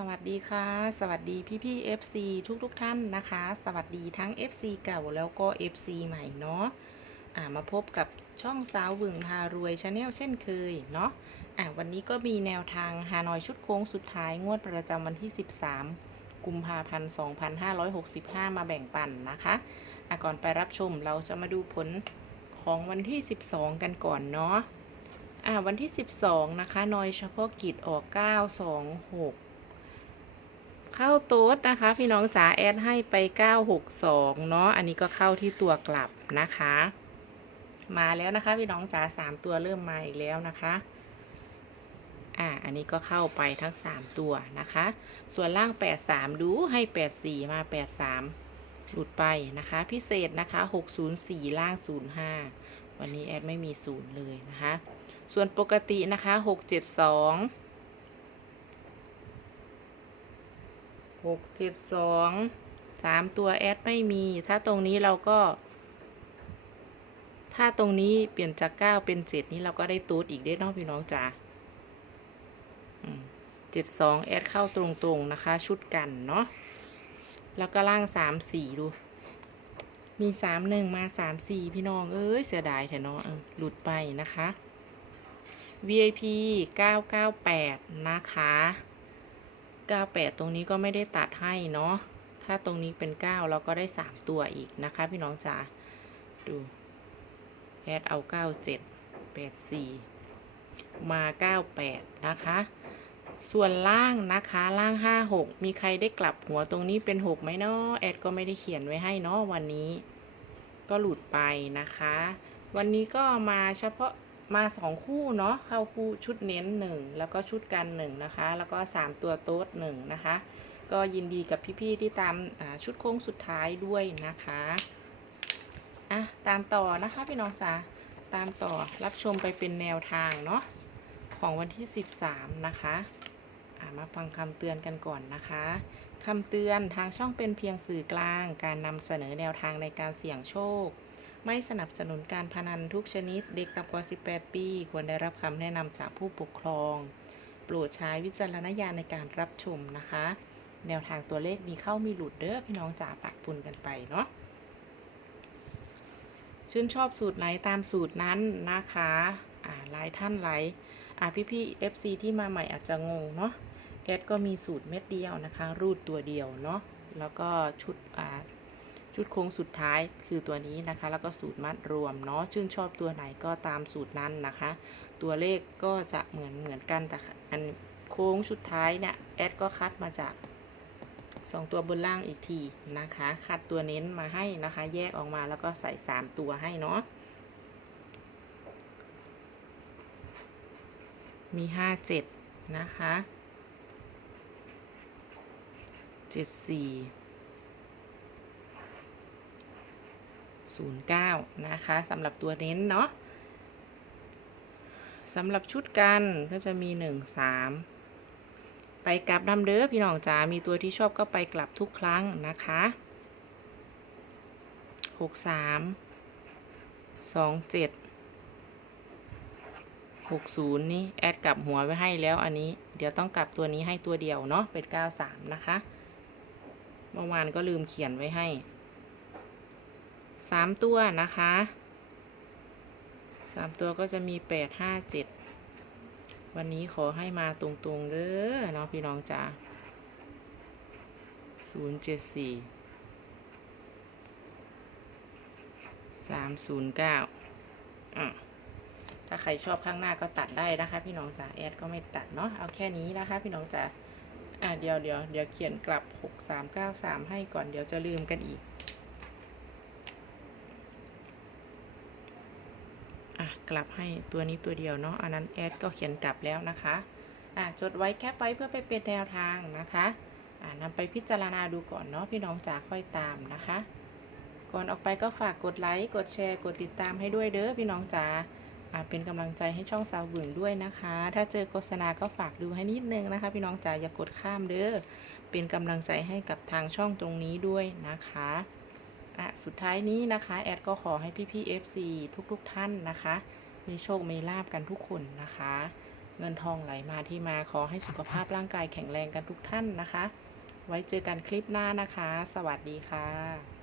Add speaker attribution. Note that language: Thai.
Speaker 1: สวัสดีค่ะ สวัสดีพี่พี่ FC ทุกทุกท่านนะคะ สวัสดีทั้ง FC เก่าแล้วก็ FC ใหม่เนาะอ่ามาพบกับช่องสาววึงพารวยชาแนลเช่นเคยเนาะอ่าวันนี้ก็มีแนวทางฮานอยชุดโค้งสุดท้ายงวดประจำวันที่ 13 กุมภาพันธ์2565 มาแบ่งปันนะคะอะก่อนไปรับชมเราจะมาดูผลของวันที่ 12 กันก่อนเนาะอ่าวันที่ 12 นะคะนอยเฉพาะกิจออก 926 เข้าโต๊ดนะคะ พี่น้องจ๋าแอดให้ไป 962 เนาะอันนี้ก็เข้าที่ตัวกลับนะคะ มาแล้วนะคะ พี่น้องจ๋า3ตัวเริ่มมาอีกแล้วนะคะอ่าอันนี้ก็เข้าไปทั้ง 3 ตัวนะคะ ส่วนล่าง 83 ดูให้ 84 มา 83 หลุดไปนะคะ พิเศษนะคะ 604 ล่าง 05 วันนี้แอดไม่มีศูนย์เลยนะคะ ส่วนปกตินะคะ 672 หกเจ็ดสองสามตัวแอดไม่มี ถ้าตรงนี้เราก็ ถ้าตรงนี้เปลี่ยนจากเก้าเป็นเจ็ดนี้เราก็ได้ตูดอีกได้เนอกพี่น้องจ๋าเจ็ดสองแอดเข้าตรงๆนะคะ ชุดกันเนาะแล้วก็ล่างสามสี่ดู มีสามหนึ่งมาสามสี่พี่น้อง เอ้ย เสียดายแถเนาะเออหลุดไปนะคะ VIP 998 นะคะ 98 ตรงนี้ก็ไม่ได้ตัดให้เนาะ ถ้าตรงนี้เป็น 9 เราก็ได้ 3 ตัวอีกนะคะ พี่น้องจ๋า ดู แอดเอา 97 84 มา 98 นะคะ ส่วนล่างนะคะ ล่าง 56 มีใครได้กลับหัวตรงนี้เป็น 6 ไหมเนาะ แอดก็ไม่ได้เขียนไว้ให้เนาะวันนี้ ก็หลุดไปนะคะ วันนี้ก็มาเฉพาะ มาสองคู่เนาะเข้าคู่ชุดเน้นหนึ่งแล้วก็ชุดกันหนึ่งนะคะ แล้วก็สามตัวโต๊ดหนึ่งนะคะ ก็ยินดีกับพี่ๆที่ตามชุดโค้งสุดท้ายด้วยนะคะอะตามต่อนะคะพี่น้องจ๋าตามต่อรับชมไปเป็นแนวทางเนาะของวันที่ 13 นะคะามาฟังคำเตือนกันก่อนนะคะคำเตือนทางช่องเป็นเพียงสื่อกลาง การนำเสนอแนวทางในการเสี่ยงโชค ไม่สนับสนุนการพนันทุกชนิด เด็กต่ำกว่า 18 ปี ควรได้รับคำแนะนำจากผู้ปกครอง โปรดใช้วิจารณญาณในการรับชมนะคะ แนวทางตัวเลขมีเข้ามีหลุดเด้อพี่น้องจ๋าปากปุนกันไปเนาะชื่นชอบสูตรไหนตามสูตรนั้นนะคะอ่าหลายท่านหลายอ่าพี่พี่ FC ที่มาใหม่อาจจะงงเนาะแอดก็มีสูตรเม็ดเดียวนะคะ รูดตัวเดียวเนาะแล้วก็ชุดอ่า ชุดโค้งสุดท้ายคือตัวนี้นะคะ แล้วก็สูตรมัดรวมเนาะชื่นชอบตัวไหนก็ตามสูตรนั้นนะคะ ตัวเลขก็จะเหมือนเหมือนกันแต่อันโค้งสุดท้ายเนี่ยแอดก็คัดมาจาก2 ตัวบนล่างอีกทีนะคะ คัดตัวเน้นมาให้นะคะ แยกออกมาแล้วก็ใส่ 3 ตัวให้เนาะ มี 5 7 นะคะ 7 4 09 นะคะสำหรับตัวเน้นเนาะสำหรับชุดกันก็จะมี 1 3 ไปกลับนำเด้อพี่น้องจ๋ามีตัวที่ชอบก็ไปกลับทุกครั้งนะคะ 6 3 2 7 60 นี่แอดกลับหัวไว้ให้แล้วอันนี้ เดี๋ยวต้องกลับตัวนี้ให้ตัวเดียวเนาะเป็น 93 นะคะ เมื่อวานก็ลืมเขียนไว้ให้ สามตัวนะคะสามตัวก็จะมีแปดห้าเจ็ดวันนี้ขอให้มาตรงๆเด้อเนาะพี่น้องจ๋าศูนย์เจ็ดสี่สามศูนย์เก้าอะถ้าใครชอบข้างหน้าก็ตัดได้นะคะ พี่น้องจ๋าแอดก็ไม่ตัดเนาะเอาแค่นี้นะคะ พี่น้องจ๋าอะเดี๋ยวเดี๋ยวเดี๋ยวเขียนกลับหกสามเก้าสามให้ก่อนเดี๋ยวจะลืมกันอีก อะ กลับให้ตัวนี้ตัวเดียวเนาะอันนั้นแอดก็เขียนกลับแล้วนะคะอะจดไว้แคปไว้เพื่อไปเป็นแนวทางนะคะอ่านำไปพิจารณาดูก่อนเนาะพี่น้องจ๋าค่อยตามนะคะ ก่อนออกไปก็ฝากกดไลค์กดแชร์กดติดตามให้ด้วยเด้อพี่น้องจ๋าอ่าเป็นกำลังใจให้ช่องสาวบึงด้วยนะคะ ถ้าเจอโฆษณาก็ฝากดูให้นิดนึงนะคะ พี่น้องจ๋าอย่ากดข้ามเด้อ เป็นกำลังใจให้กับทางช่องตรงนี้ด้วยนะคะ อะสุดท้ายนี้นะคะ แอดก็ขอให้พี่พี่ FC ทุกๆทท่านนะคะ มีโชค มีลาบกันทุกคนนะคะ เงินทองไหลมาที่มาขอให้สุขภาพร่างกายแข็งแรงกันทุกท่านนะคะ ไว้เจอกันคลิปหน้านะคะ สวัสดีค่ะ